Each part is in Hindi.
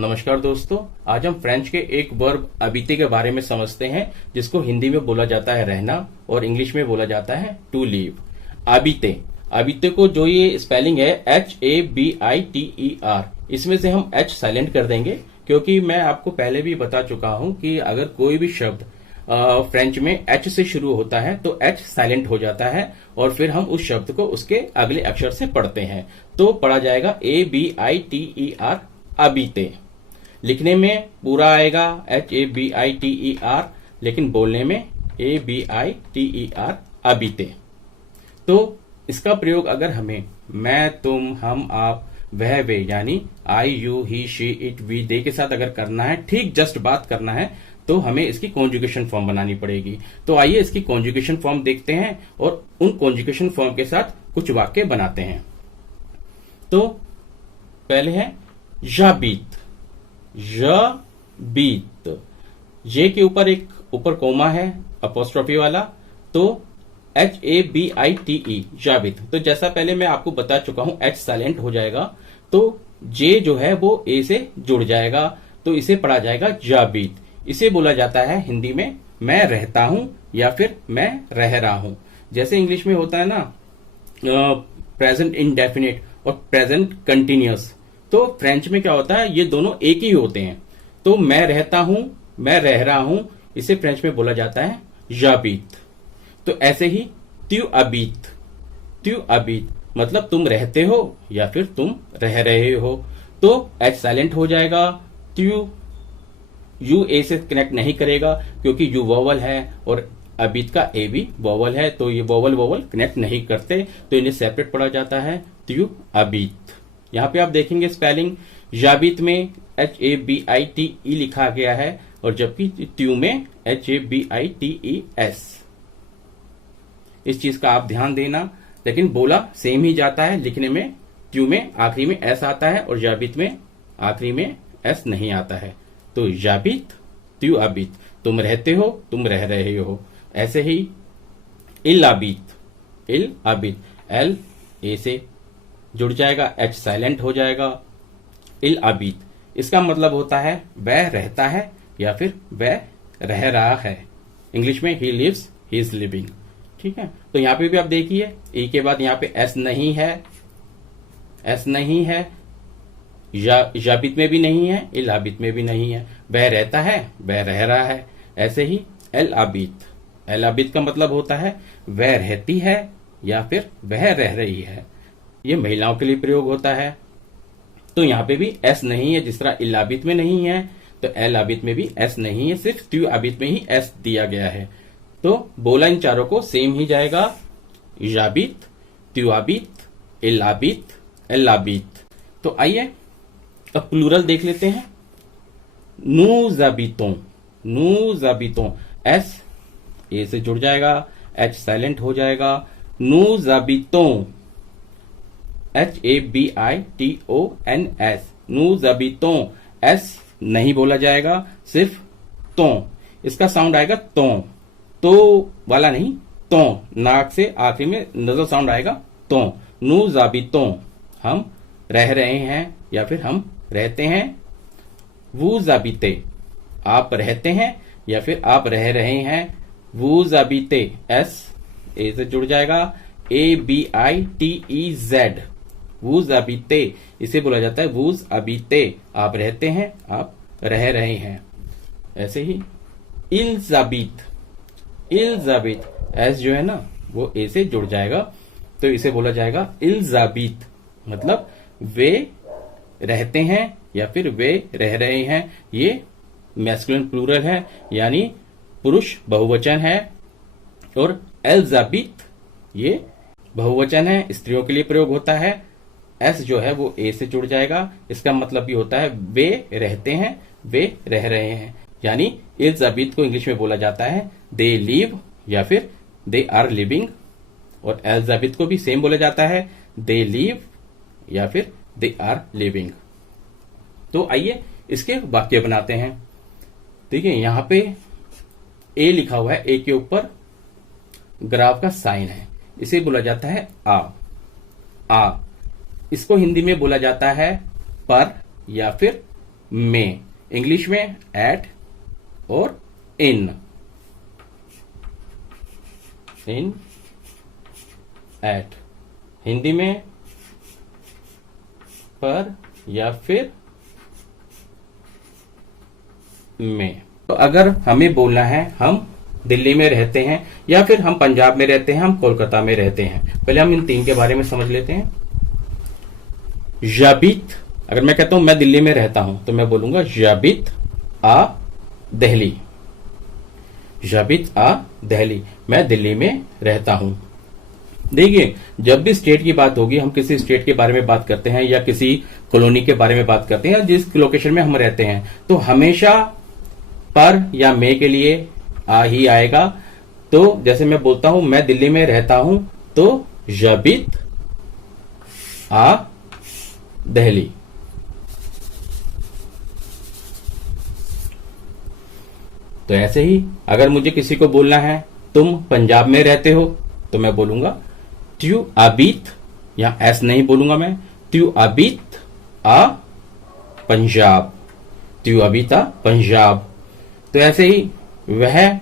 नमस्कार दोस्तों, आज हम फ्रेंच के एक वर्ब अबीते के बारे में समझते हैं जिसको हिंदी में बोला जाता है रहना और इंग्लिश में बोला जाता है टू लीव। अबीते अबीते को जो ये स्पेलिंग है HABITER, इसमें से हम H साइलेंट कर देंगे क्योंकि मैं आपको पहले भी बता चुका हूं कि अगर कोई भी शब्द फ्रेंच में H से शुरू होता है तो H साइलेंट हो जाता है और फिर हम उस शब्द को उसके अगले अक्षर से पढ़ते हैं तो पढ़ा जाएगा ABITER, अबीते। लिखने में पूरा आएगा HABITER, लेकिन बोलने में ABITER, अबीते। तो इसका प्रयोग अगर हमें मैं, तुम, हम, आप, वह, वे यानी I, you, he, she, it, we, they के साथ अगर करना है, ठीक जस्ट बात करना है, तो हमें इसकी कॉन्जुगेशन फॉर्म बनानी पड़ेगी। तो आइए इसकी कॉन्जुगेशन फॉर्म देखते हैं और उन कॉन्जुगेशन फॉर्म के साथ कुछ वाक्य बनाते हैं। तो पहले है जाबीत, बीत, ये के ऊपर एक ऊपर कोमा है अपोस्ट्रोफी वाला, तो HABITE, जाबित। तो जैसा पहले मैं आपको बता चुका हूं H साइलेंट हो जाएगा तो जे जो है वो ए से जुड़ जाएगा, तो इसे पढ़ा जाएगा जाबीत। इसे बोला जाता है हिंदी में मैं रहता हूं या फिर मैं रह रहा हूं। जैसे इंग्लिश में होता है ना प्रेजेंट इंडेफिनिट और प्रेजेंट कंटिन्यूअस, तो फ्रेंच में क्या होता है, ये दोनों एक ही होते हैं। तो मैं रहता हूं, मैं रह रहा हूं, इसे फ्रेंच में बोला जाता है जाबीत। तो ऐसे ही त्यू अबीत मतलब तुम रहते हो या फिर तुम रह रहे हो, तो एच साइलेंट हो जाएगा। त्यू यू ए से कनेक्ट नहीं करेगा क्योंकि यू वोवल है और अबीत का ए भी वोवल है, तो ये वोवल कनेक्ट नहीं करते, तो इन्हें सेपरेट पढ़ा जाता है त्यू अबीत। यहां पे आप देखेंगे स्पेलिंग जाबीत में HABITE लिखा गया है और जबकि त्यू में HABITES। इस चीज का आप ध्यान देना, लेकिन बोला सेम ही जाता है। लिखने में त्यू में आखिरी में एस आता है और जाबीत में आखिरी में एस नहीं आता है। तो जाबीत, त्यू अबीत, तुम रहते हो, तुम रह रहे हो। ऐसे ही इल अबीत, एल ए से जुड़ जाएगा, H साइलेंट हो जाएगा। इल अबीत, इसका मतलब होता है वह रहता है या फिर वह रह रहा है। इंग्लिश में he lives, he is living. ठीक है, तो यहां पे भी आप देखिए ई के बाद यहां पे एस नहीं है, जाबित में भी नहीं है, इल अबीत में भी नहीं है। वह रहता है, वह रह रहा है। ऐसे ही एल अबीत का मतलब होता है वह रहती है या फिर वह रह रही है। ये महिलाओं के लिए प्रयोग होता है। तो यहां पे भी एस नहीं है, जिस तरह इल अबीत में नहीं है, तो एल अबीत में भी एस नहीं है, सिर्फ त्यू अबीत में ही एस दिया गया है। तो बोला इन चारों को सेम ही जाएगा, जाबीत, त्यू अबीत, इल अबीत, एल अबीत। तो आइए अब प्लूरल देख लेते हैं। नू जाबीतों, एस ए से जुड़ जाएगा, एच साइलेंट हो जाएगा। नू जाबीतों, HABITONS, नू जाबीतों, एस नहीं बोला जाएगा, सिर्फ तो, इसका साउंड आएगा तो वाला नहीं, तो नाक से आखिरी में नजर साउंड आएगा तो। नू जाबीतों, हम रह रहे हैं या फिर हम रहते हैं। वो जाबीते, आप रहते हैं या फिर आप रह रहे हैं। वो जाबीते, एस ए से जुड़ जाएगा, ABITEZ, वूज अबीते, इसे बोला जाता है वूज अबीते, आप रहते हैं, आप रह रहे हैं। ऐसे ही इल्जाबीत, एस जो है ना वो ए से जुड़ जाएगा, तो इसे बोला जाएगा इल्जाबीत, मतलब वे रहते हैं या फिर वे रह रहे हैं। ये मैस्कुलिन प्लूरल है यानी पुरुष बहुवचन है, और एल्जाबीत ये बहुवचन है, स्त्रियों के लिए प्रयोग होता है। एस जो है वो ए से जुड़ जाएगा, इसका मतलब भी होता है वे रहते हैं, वे रह रहे हैं। यानी इल्जाबीत को इंग्लिश में बोला जाता है दे लिव या फिर दे आर लिविंग, और एल्जाबीत को भी सेम बोला जाता है दे लिव या फिर दे आर लिविंग। तो आइए इसके वाक्य बनाते हैं। देखिए यहां पे ए लिखा हुआ है, ए के ऊपर ग्राफ का साइन है, इसे बोला जाता है आ। इसको हिंदी में बोला जाता है पर या फिर में, इंग्लिश में एट और इन एट, हिंदी में पर या फिर में। तो अगर हमें बोलना है हम दिल्ली में रहते हैं या फिर हम पंजाब में रहते हैं, हम कोलकाता में रहते हैं, पहले हम इन तीन के बारे में समझ लेते हैं। जाबित, अगर मैं कहता हूं मैं दिल्ली में रहता हूं तो मैं बोलूंगा जाबित आ दिल्ली, जाबित आ दिल्ली, मैं दिल्ली में रहता हूं। देखिए, जब भी स्टेट की बात होगी, हम किसी स्टेट के बारे में बात करते हैं या किसी कॉलोनी के बारे में बात करते हैं, जिस लोकेशन में हम रहते हैं, तो हमेशा पर या में के लिए आ ही आएगा। तो जैसे मैं बोलता हूं मैं दिल्ली में रहता हूं, तो जाबित आ दिल्ली। तो ऐसे ही अगर मुझे किसी को बोलना है तुम पंजाब में रहते हो, तो मैं बोलूंगा त्यू आबित, या एस नहीं बोलूंगा मैं, त्यू आबित आ पंजाब, त्यू आबित आ पंजाब। तो ऐसे ही वह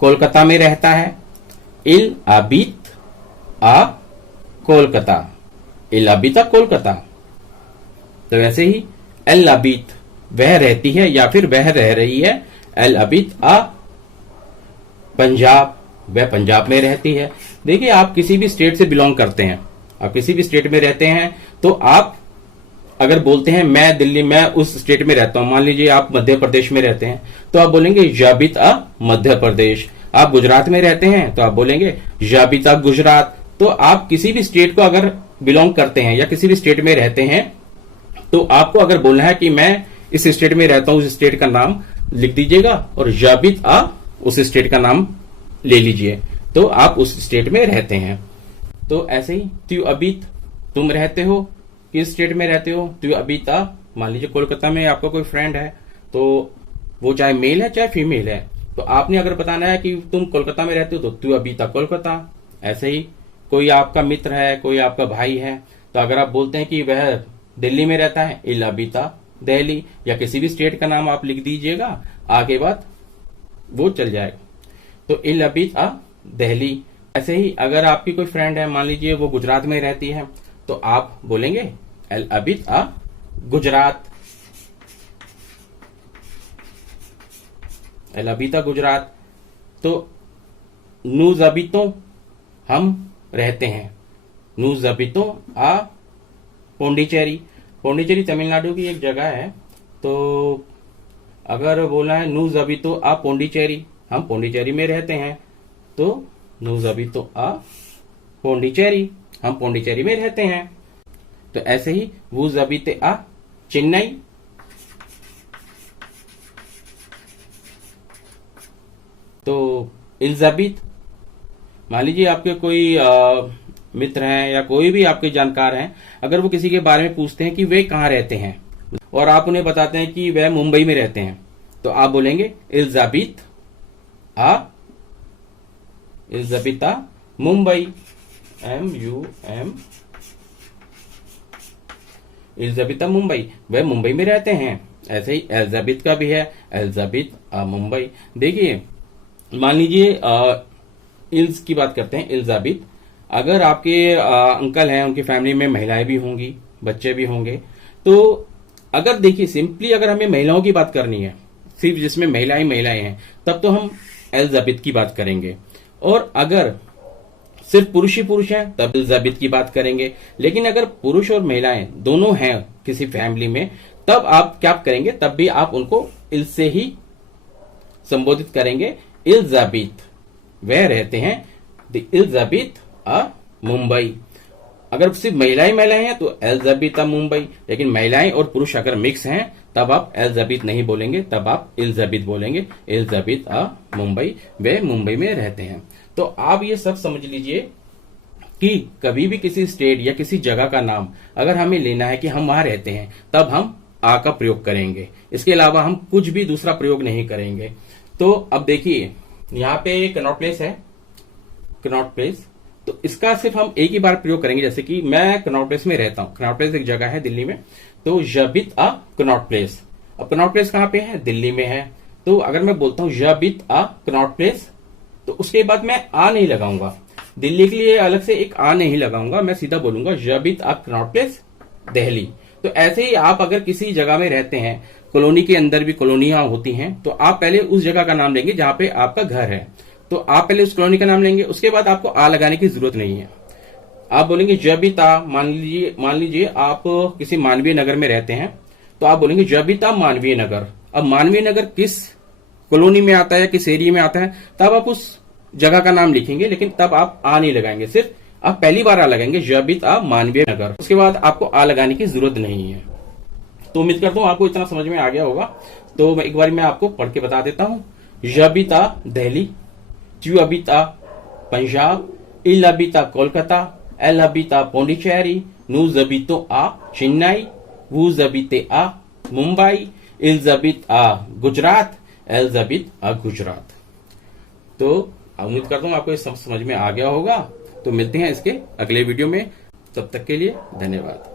कोलकाता में रहता है, इल आबित आ कोलकाता, इल आबित आ कोलकाता। तो ऐसे ही एल आबित, वह रहती है या फिर वह रह रही है, एल आबित आ पंजाब, वह पंजाब में रहती है। देखिए, आप किसी भी स्टेट से बिलोंग करते हैं, आप किसी भी स्टेट में रहते हैं, तो आप अगर बोलते हैं मैं दिल्ली, मैं उस स्टेट में रहता हूं, मान लीजिए आप मध्य प्रदेश में रहते हैं, तो आप बोलेंगे जाबित आ मध्य प्रदेश। आप गुजरात में रहते हैं तो आप बोलेंगे जाबित आ गुजरात। तो आप किसी भी स्टेट को अगर बिलोंग करते हैं या किसी भी स्टेट में रहते हैं, तो आपको अगर बोलना है कि मैं इस स्टेट में रहता हूं, उस स्टेट का नाम लिख दीजिएगा और जाबित आ उस स्टेट का नाम ले लीजिए, तो आप उस स्टेट में रहते हैं। तो ऐसे ही त्यू अबित, तुम रहते हो, किस स्टेट में रहते हो, त्यू अबित आ, मान लीजिए कोलकाता में आपका कोई फ्रेंड है, तो वो चाहे मेल है चाहे फीमेल है, तो आपने अगर बताना है कि तुम कोलकाता में रहते हो, तो त्यू अबित आ कोलकाता। ऐसे ही कोई आपका मित्र है, कोई आपका भाई है, तो अगर आप बोलते हैं कि वह दिल्ली में रहता है, इल आबित आ दिल्ली, या किसी भी स्टेट का नाम आप लिख दीजिएगा, आगे बात वो चल जाएगा। तो इल आबित आ दिल्ली। ऐसे ही अगर आपकी कोई फ्रेंड है, मान लीजिए वो गुजरात में रहती है, तो आप बोलेंगे एल आबित आ गुजरात, एल आबित आ गुजरात। तो नू जाबितो, हम रहते हैं, नू जाबितो आ पोंडिचेरी। पोंडिचेरी तमिलनाडु की एक जगह है, तो अगर बोला है नू जाबितो आ पोंडिचेरी, हम पोंडिचेरी में रहते हैं, तो नू जाबितो आ पोंडिचेरी, हम पोंडिचेरी में रहते हैं। तो ऐसे ही वो जाबिते आ चेन्नई, तो इल्जाबित, मान लीजिए आपके कोई मित्र हैं या कोई भी आपके जानकार हैं, अगर वो किसी के बारे में पूछते हैं कि वे कहाँ रहते हैं और आप उन्हें बताते हैं कि वह मुंबई में रहते हैं, तो आप बोलेंगे इल्जाबित आ, इल्जाबित आ मुंबई, MUM, इल्जाबित आ मुंबई, वह मुंबई में रहते हैं। ऐसे ही एलिजाबेथ का भी है, एलिजाबेथ आ मुंबई। देखिए, मान लीजिए इल्स की बात करते हैं, इल्जाबेथ, अगर आपके अंकल हैं, उनकी फैमिली में महिलाएं भी होंगी, बच्चे भी होंगे, तो अगर देखिए सिंपली अगर हमें महिलाओं की बात करनी है, सिर्फ जिसमें महिलाएं महिलाएं हैं, तब तो हम एलिजाबेथ की बात करेंगे। और अगर सिर्फ पुरुष ही पुरुष हैं, तब एलिजाबेथ की बात करेंगे। लेकिन अगर पुरुष और महिलाएं दोनों हैं किसी फैमिली में, तब आप क्या करेंगे, तब भी आप उनको इल से ही संबोधित करेंगे, इल्जाबेथ, वह रहते हैं द इल्जाबेथ आ मुंबई। अगर सिर्फ महिलाएं महिलाएं हैं तो एलिजाबेथ आ मुंबई, लेकिन महिलाएं और पुरुष अगर मिक्स हैं तब आप एलिजाबेथ नहीं बोलेंगे, तब आप इल्जाबेथ बोलेंगे, इल्जाबेथ आ मुंबई, वे मुंबई में रहते हैं। तो आप ये सब समझ लीजिए कि कभी भी किसी स्टेट या किसी जगह का नाम अगर हमें लेना है कि हम वहां रहते हैं, तब हम आ का प्रयोग करेंगे, इसके अलावा हम कुछ भी दूसरा प्रयोग नहीं करेंगे। तो अब देखिए, यहाँ पे कनॉट प्लेस है, कनॉट प्लेस, तो इसका सिर्फ हम एक ही बार प्रयोग करेंगे। जैसे कि मैं कनॉट प्लेस में रहता हूं, कनॉट प्लेस एक जगह है दिल्ली में, तो जबित आ कनॉट प्लेस, अब कनॉट प्लेस कहाँ पे है? दिल्ली में है। तो अगर मैं बोलता हूं जबित आ कनॉट प्लेस, तो उसके बाद मैं आ नहीं लगाऊंगा, दिल्ली के लिए अलग से एक आ नहीं लगाऊंगा, मैं सीधा बोलूंगा जबित आ कनॉट प्लेस दिल्ली। तो ऐसे ही आप अगर किसी जगह में रहते हैं, कॉलोनी के अंदर भी कॉलोनियां होती हैं, तो आप पहले उस जगह का नाम लेंगे जहां पे आपका घर है। तो आप पहले उस कॉलोनी का नाम लेंगे, उसके बाद आपको आ लगाने की जरूरत नहीं है। आप बोलेंगे जबिता, मान लीजिए आप किसी मानवीय नगर में रहते हैं, तो आप बोलेंगे जबिता मानवीय नगर। अब मानवीय नगर किस कॉलोनी में आता है, किस एरिया में आता है, तब आप उस जगह का नाम लिखेंगे, लेकिन तब आप आ नहीं लगाएंगे, सिर्फ आप पहली बार आ लगाएंगे जबिता मानवीय नगर। उसके बाद आपको आ लगाने की जरूरत नहीं है। तो उम्मीद करता हूं आपको इतना समझ में आ गया होगा। तो एक बार मैं आपको पढ़ के बता देता हूं। जबिता दिल्ली, चू अबिता पंजाब, इल अबिता कोलकाता, एल अबिता पौंडीचेरी, नू जबितो आ चेन्नई, वू जबिते आ मुंबई, इल जबित आ गुजरात, एल जबित आ गुजरात। तो उम्मीद करता हूं आपको ये समझ में आ गया होगा। तो मिलते हैं इसके अगले वीडियो में, तब तक के लिए धन्यवाद।